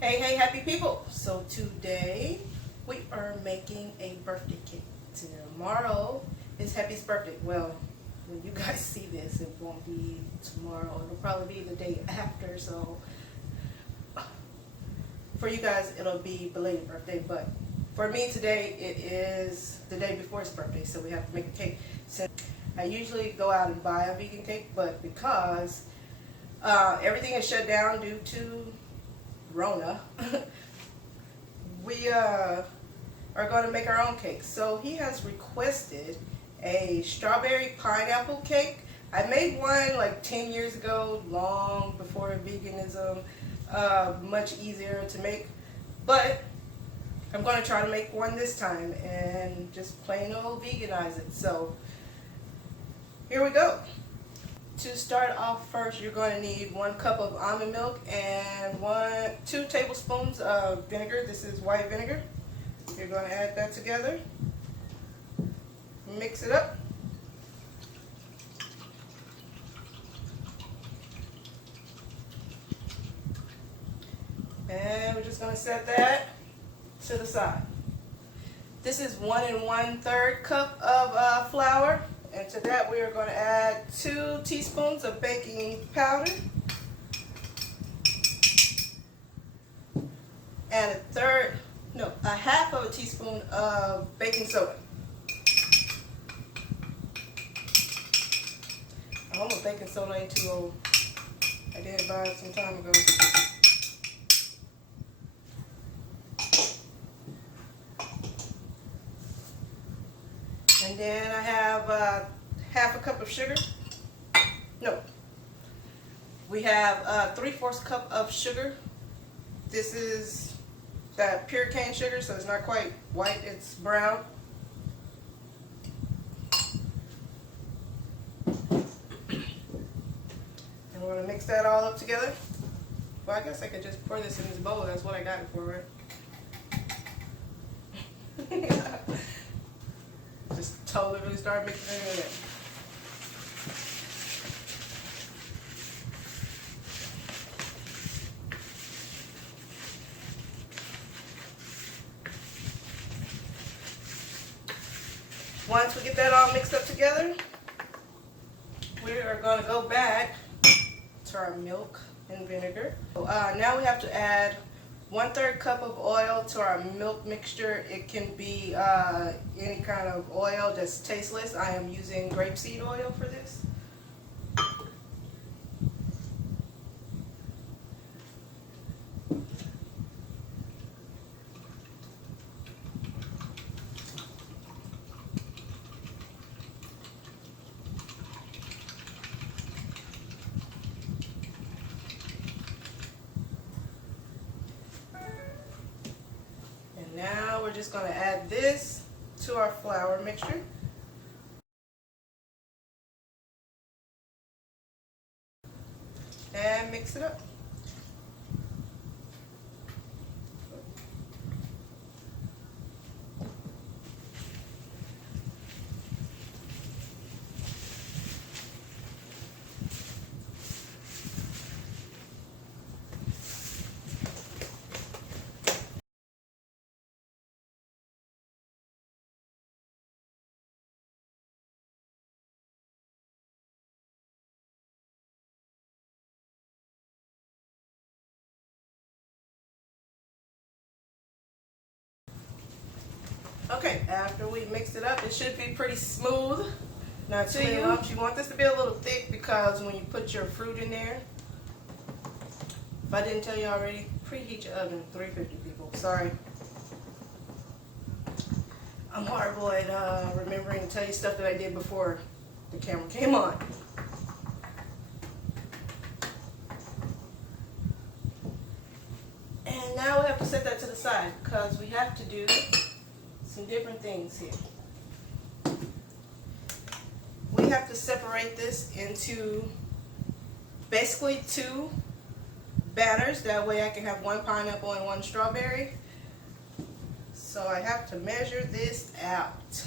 Hey, happy people. So today we are making a birthday cake. Tomorrow is Happy's birthday. Well, when you guys see this, it won't be tomorrow. It'll probably be the day after. So for you guys, it'll be belated birthday. But for me today, it is the day before his birthday. So we have to make a cake. So I usually go out and buy a vegan cake, but because everything is shut down due to Rona, we are going to make our own cake. So he has requested a strawberry pineapple cake. I made one like 10 years ago, long before veganism, much easier to make, but I'm going to try to make one this time and just plain old veganize it. So here we go. To start off first, you're going to need 1 cup of almond milk and 2 tablespoons of vinegar. This is white vinegar. You're going to add that together. Mix it up. And we're just going to set that to the side. This is 1 1/3 cup of flour. And to that we are going to add 2 teaspoons of baking powder and a half of a teaspoon of baking soda. I hope my baking soda ain't too old. I did buy it some time ago. And then I have half a cup of sugar. No. We have 3/4 cup of sugar. This is that pure cane sugar, so it's not quite white, it's brown. And we're going to mix that all up together. Well, I guess I could just pour this in this bowl. That's what I got it for, right? Just totally really start mixing it in. Once we get that all mixed up together, we are going to go back to our milk and vinegar. So, now we have to add 1/3 cup of oil to our milk mixture. It can be any kind of oil that's tasteless. I am using grapeseed oil for this. Now we're just going to add this to our flour mixture. And mix it up. Okay, after we mixed it up, it should be pretty smooth. Now to you want this to be a little thick because when you put your fruit in there, if I didn't tell you already, preheat your oven 350 people. Sorry. I'm horrible at remembering to tell you stuff that I did before the camera came on. And now we have to set that to the side because we have to do some different things here. We have to separate this into basically 2 batters. That way I can have 1 pineapple and 1 strawberry. So I have to measure this out.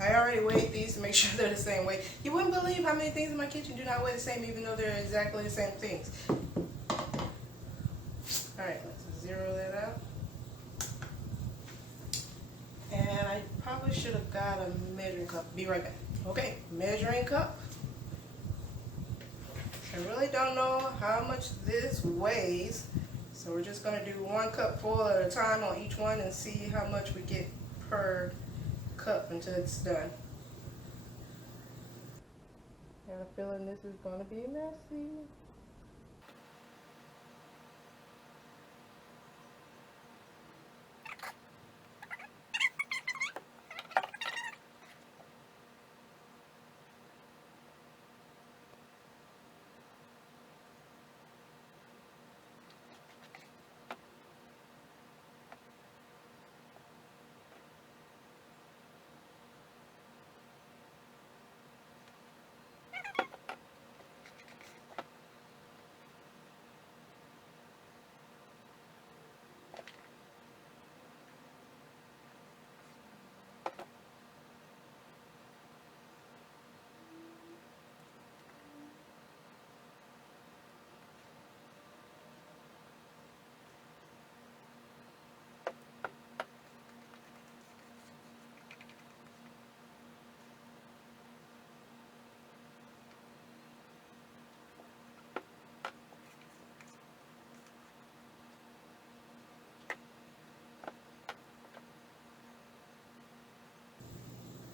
I already weighed these to make sure they're the same weight. You wouldn't believe how many things in my kitchen do not weigh the same, even though they're exactly the same things. Alright, let's zero that out. And I probably should have got a measuring cup. Be right back. Okay, measuring cup. I really don't know how much this weighs, so we're just going to do 1 cup full at a time on each one and see how much we get per cup until it's done. I have a feeling this is going to be messy.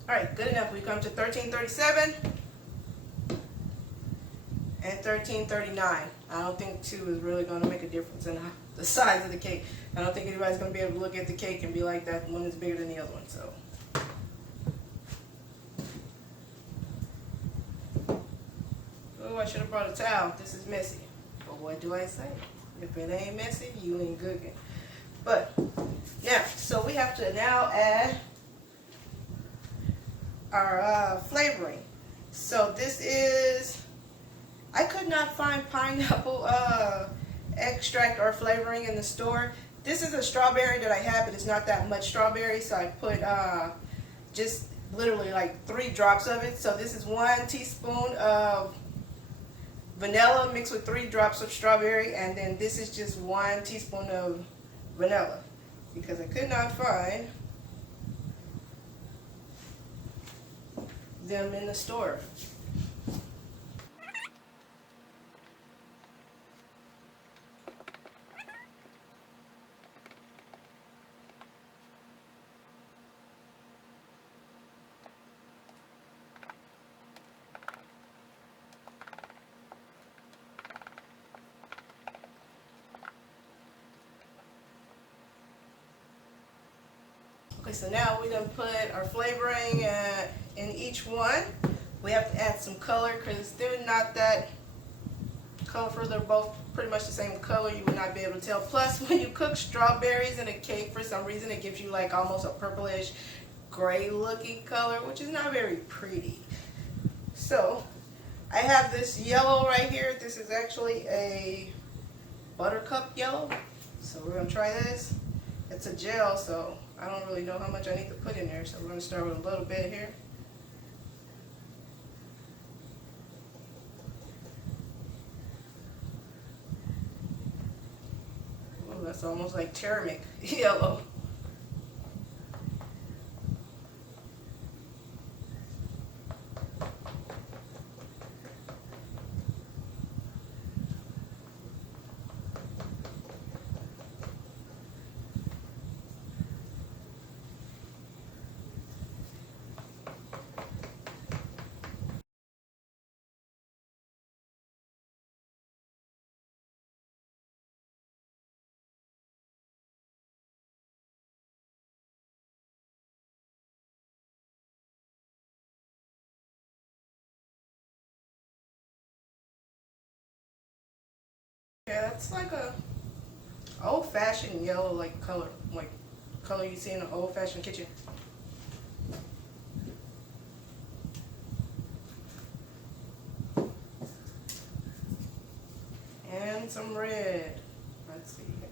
Alright, good enough. We come to 1337 and 1339. I don't think 2 is really going to make a difference in the size of the cake. I don't think anybody's going to be able to look at the cake and be like, that one is bigger than the other one. So, oh, I should have brought a towel. This is messy. But what do I say? If it ain't messy, you ain't cooking. But now, so we have to now add our flavoring. So this is, I could not find pineapple extract or flavoring in the store. This is a strawberry that I have, but it's not that much strawberry, so I put just literally like 3 drops of it. So this is 1 teaspoon of vanilla mixed with 3 drops of strawberry, and then this is just 1 teaspoon of vanilla, because I could not find them in the store. Okay, so now we're going to put our flavoring in each one. We have to add some color because they're not that colorful. They're both pretty much the same color. You would not be able to tell. Plus, when you cook strawberries in a cake, for some reason it gives you like almost a purplish gray looking color, which is not very pretty. So I have this yellow right here. This is actually a buttercup yellow. So we're going to try this. It's a gel, so I don't really know how much I need to put in there. So we're going to start with a little bit here. Ooh, that's almost like turmeric yellow. Yeah, that's like a old-fashioned yellow like color you see in an old-fashioned kitchen. And some red. Let's see here.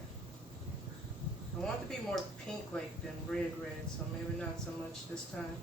I want it to be more pink like than red, so maybe not so much this time.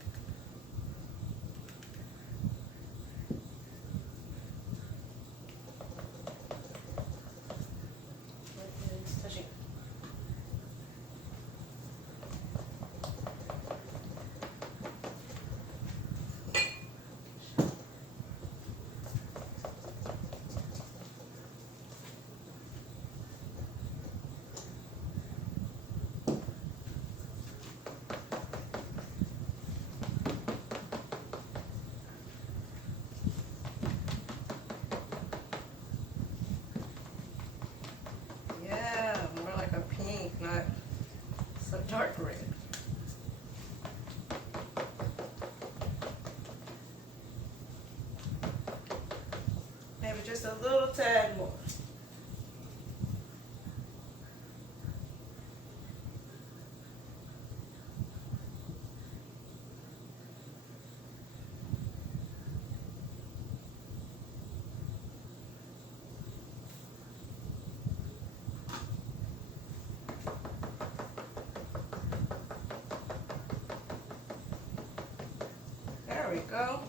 do just a little tad more. There we go.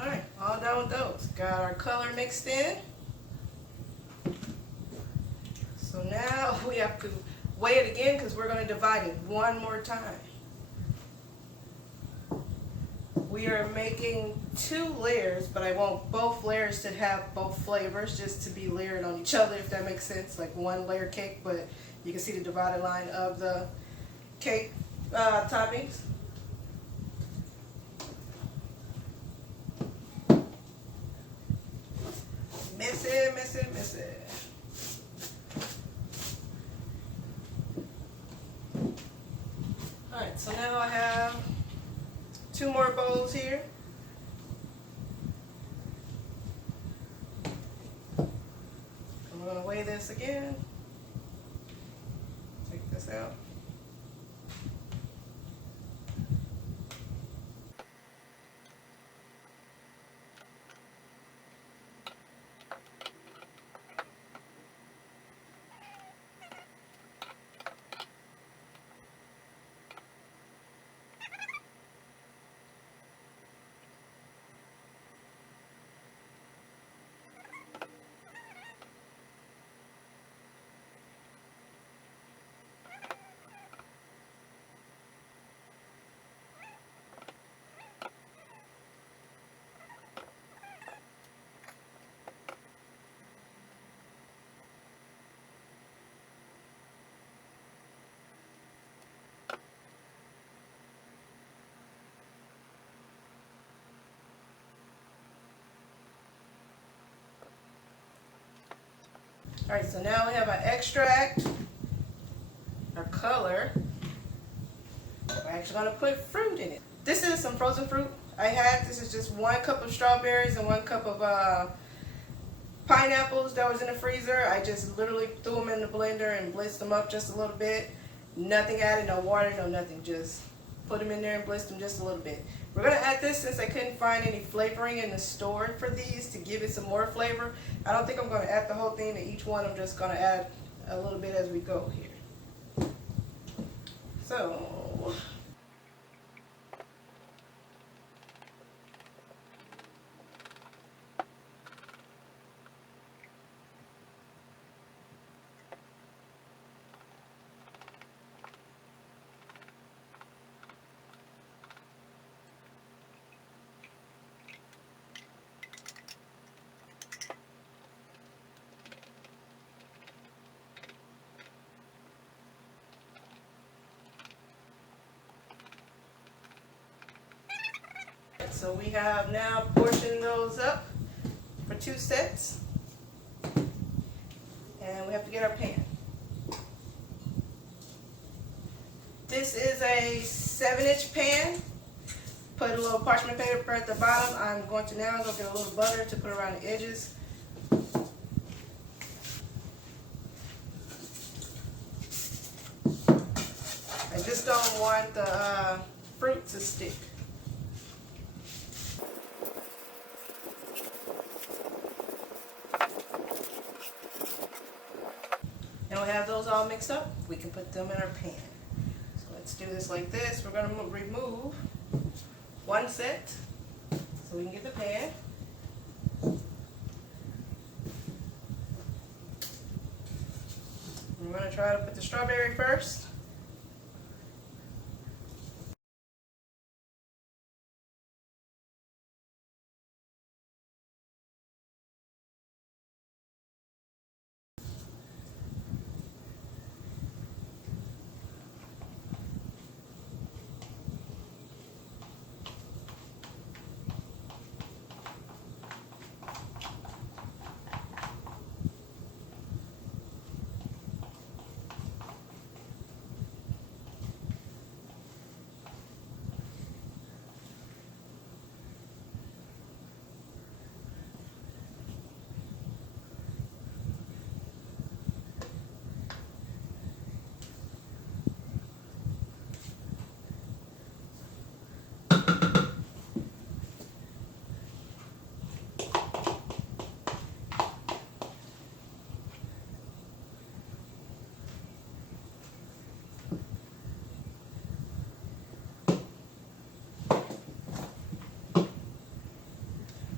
Alright, all done with those. Got our color mixed in. So now we have to weigh it again because we're going to divide it one more time. We are making 2 layers, but I want both layers to have both flavors, just to be layered on each other, if that makes sense. Like one layer cake, but you can see the divided line of the cake toppings. Miss it, miss it, miss it. Alright, so now I have 2 more bowls here. I'm going to weigh this again. Take this out. Alright, so now we have our extract, our color. We're actually going to put fruit in it. This is some frozen fruit I had. This is just 1 cup of strawberries and 1 cup of pineapples that was in the freezer. I just literally threw them in the blender and blitzed them up just a little bit. Nothing added, no water, no nothing. Just put them in there and blitzed them just a little bit. We're going to add this since I couldn't find any flavoring in the store for these to give it some more flavor. I don't think I'm going to add the whole thing to each one. I'm just going to add a little bit as we go here. So, so we have now portioned those up for 2 sets. And we have to get our pan. This is a 7-inch pan. Put a little parchment paper at the bottom. I'm going to now go get a little butter to put around the edges. I just don't want the fruit to stick. And we have those all mixed up. We can put them in our pan. So let's do this like this. We're going to remove 1 set. So so we can get the pan. I'm going to try to put the strawberry first.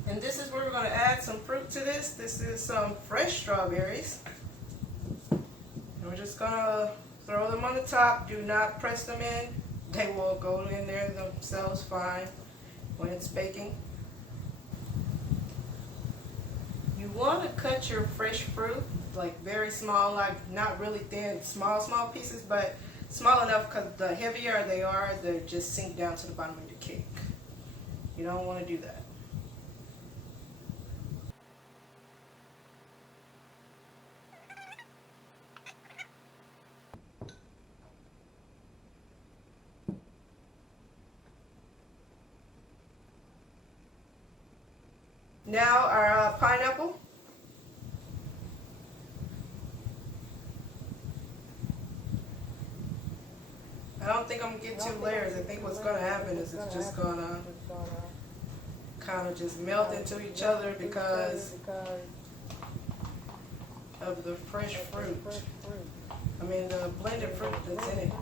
And this is where we're going to add some fruit to this. This is some fresh strawberries. And we're just going to throw them on the top. Do not press them in. They will go in there themselves fine when it's baking. You want to cut your fresh fruit like very small, like not really thin, small pieces, but small enough because the heavier they are, they just sink down to the bottom of the cake. You don't want to do that. Now our pineapple. I don't think I'm going to get 2 layers. I think what's going to happen is it's just going to kind of just melt into each other because of the fresh fruit. I mean the blended fruit that's in it.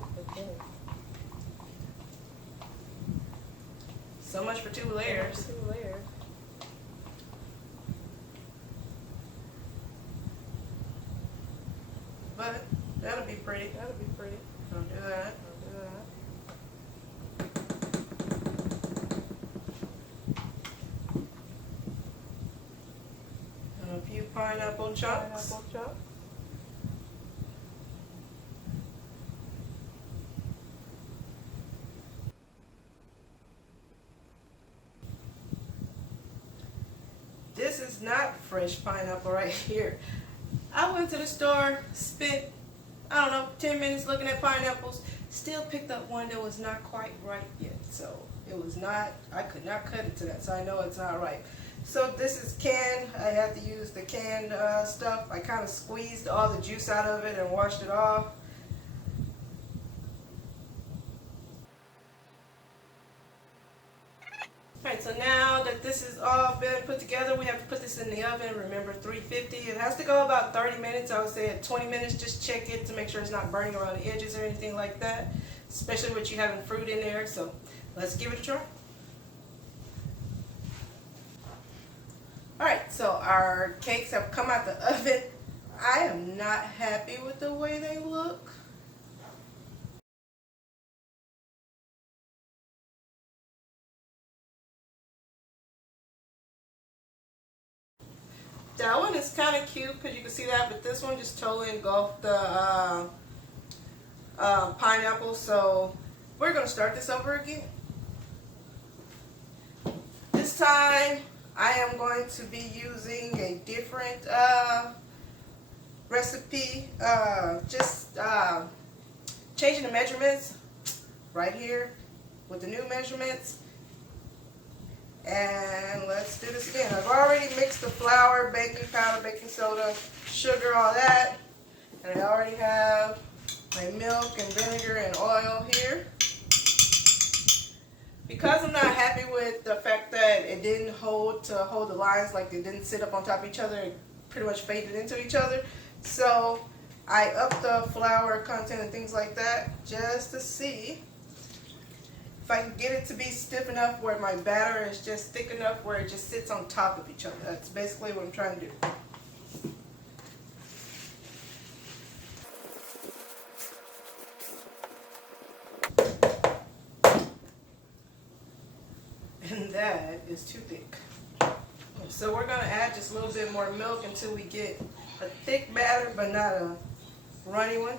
So much for 2 layers. But that'll be pretty. Don't do that. And a few pineapple chunks. This is not fresh pineapple right here. I went to the store, spent, I don't know, 10 minutes looking at pineapples, still picked up one that was not quite ripe yet. So it was not, I could not cut it to that, so I know it's not ripe. So this is canned. I had to use the canned stuff. I kind of squeezed all the juice out of it and washed it off. Alright, so now that this has all been put together, we have to put this in the oven. Remember, 350. It has to go about 30 minutes. I would say at 20 minutes, just check it to make sure it's not burning around the edges or anything like that, especially with you having fruit in there. So let's give it a try. Alright, so our cakes have come out the oven. I am not happy with the way they look. That one is kind of cute because you can see that, but this one just totally engulfed the pineapple. So we're going to start this over again. This time I am going to be using a different recipe, just changing the measurements right here with the new measurements. And let's do this again. I've already mixed the flour, baking powder, baking soda, sugar, all that. And I already have my milk and vinegar and oil here. Because I'm not happy with the fact that it didn't hold the lines, like it didn't sit up on top of each other, it pretty much faded into each other. So I upped the flour content and things like that just to see if I can get it to be stiff enough where my batter is just thick enough where it just sits on top of each other. That's basically what I'm trying to do. And that is too thick. So we're going to add just a little bit more milk until we get a thick batter, but not a runny one.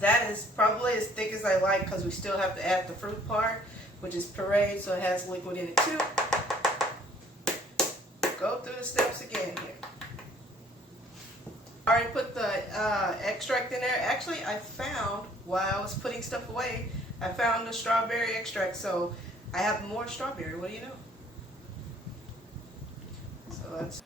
That is probably as thick as I like because we still have to add the fruit part, which is pureed, so it has liquid in it too. Go through the steps again here. I already put the extract in there. Actually, I found, while I was putting stuff away, I found the strawberry extract, so I have more strawberry. What do you know? So that's...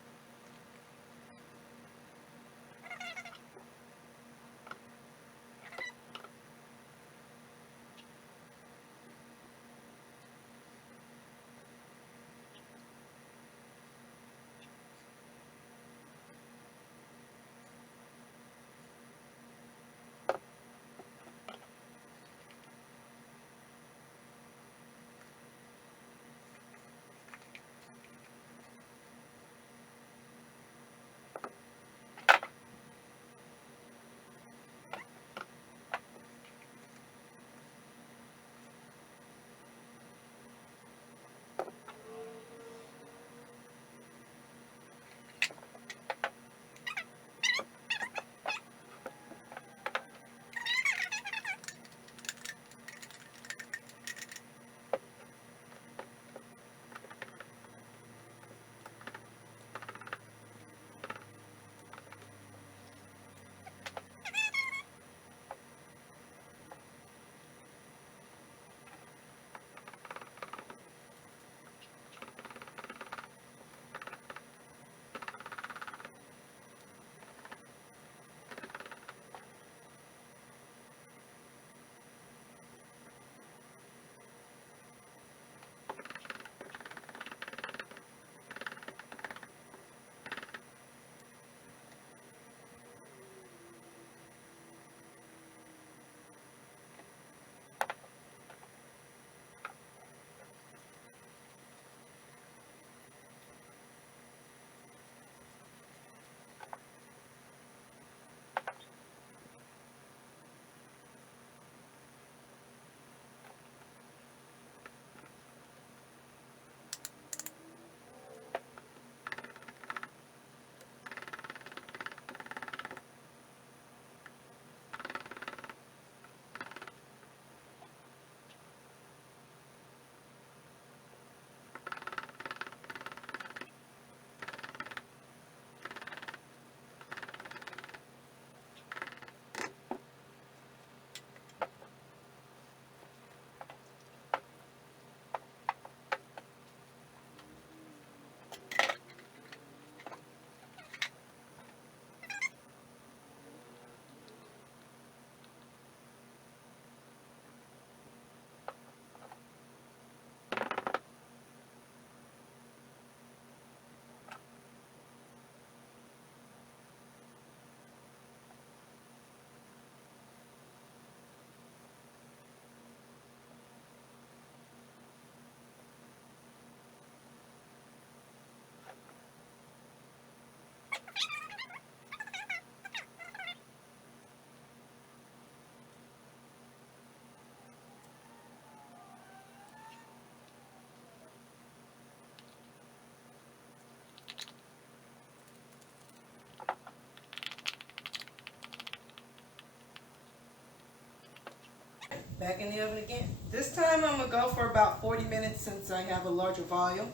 Back in the oven again. This time I'm going to go for about 40 minutes since I have a larger volume.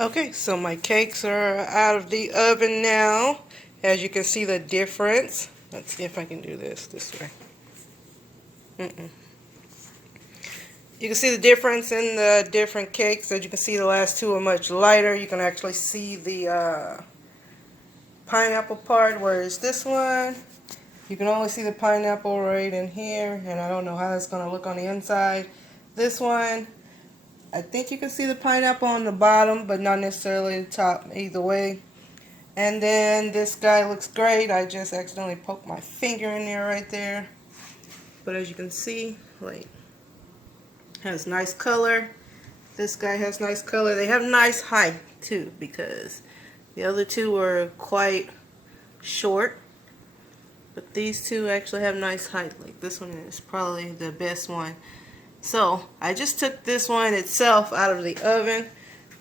Okay, so my cakes are out of the oven now. As you can see the difference. Let's see if I can do this way. You can see the difference in the different cakes. As you can see, the last two are much lighter. You can actually see the pineapple part, whereas this one, you can only see the pineapple right in here, and I don't know how that's going to look on the inside. This one, I think you can see the pineapple on the bottom, but not necessarily the top, either way. And then this guy looks great. I just accidentally poked my finger in there right there. But as you can see, like, has nice color. This guy has nice color. They have nice height too, because the other two were quite short. But these two actually have nice height. Like, this one is probably the best one. So I just took this one itself out of the oven.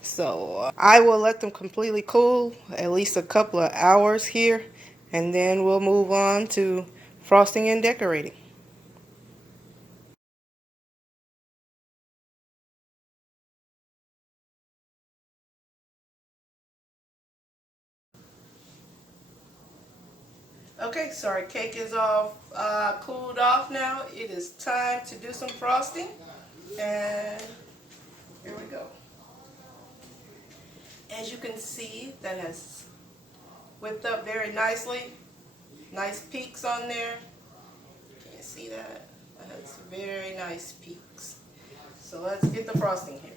So I will let them completely cool, at least a couple of hours here, and then we'll move on to frosting and decorating. Okay, so our cake is all cooled off now. It is time to do some frosting, and here we go. As you can see, that has whipped up very nicely. Nice peaks on there. Can you see that? That has very nice peaks. So let's get the frosting here.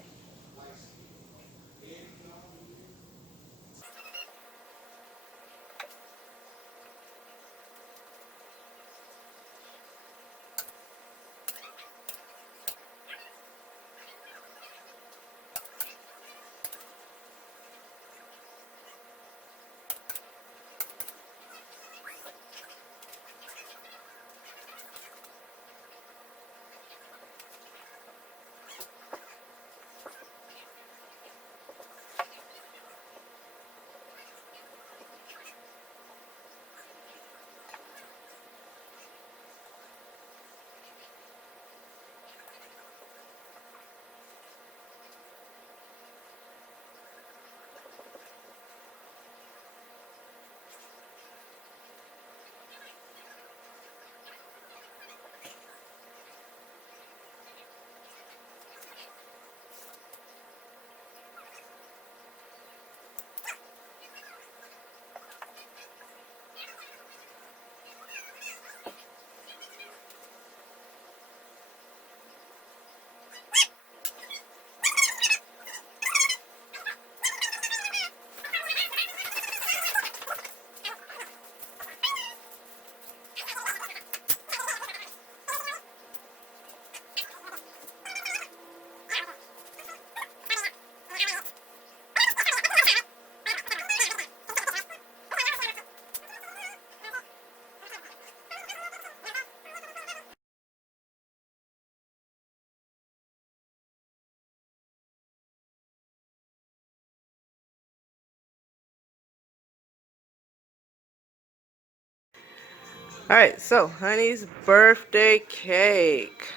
Alright, so Honey's birthday cake.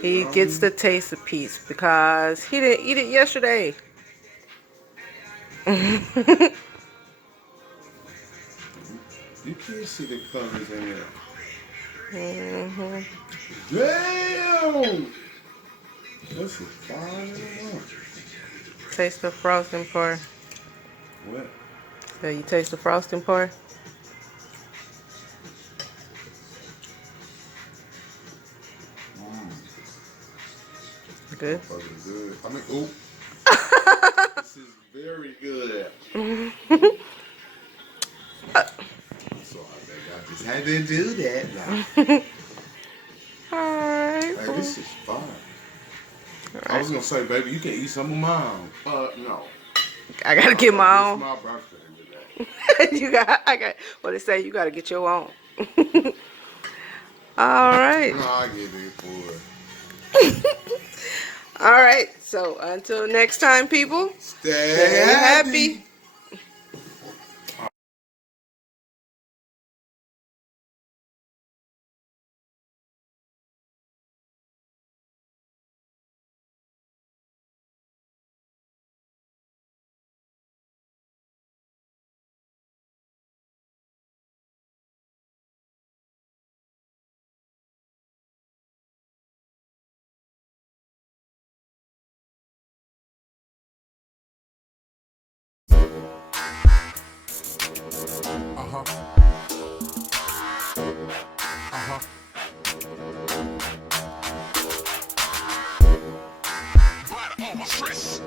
He gets to taste a piece because he didn't eat it yesterday. You can't see the colors in there. Mm-hmm. Damn! That's a fine one. Taste the frosting part. What? So you taste the frosting part? Good? Good. I mean, ooh. This is very good. So I just had to do that now. Alright. Hey, this is fine. Right. I was gonna say, baby, you can eat some of mine. No. I gotta get my own. It's my birthday today. I got, what they say, you gotta get your own. Alright. No, I get it for it. Alright, so until next time, people, Stay happy. all my stress.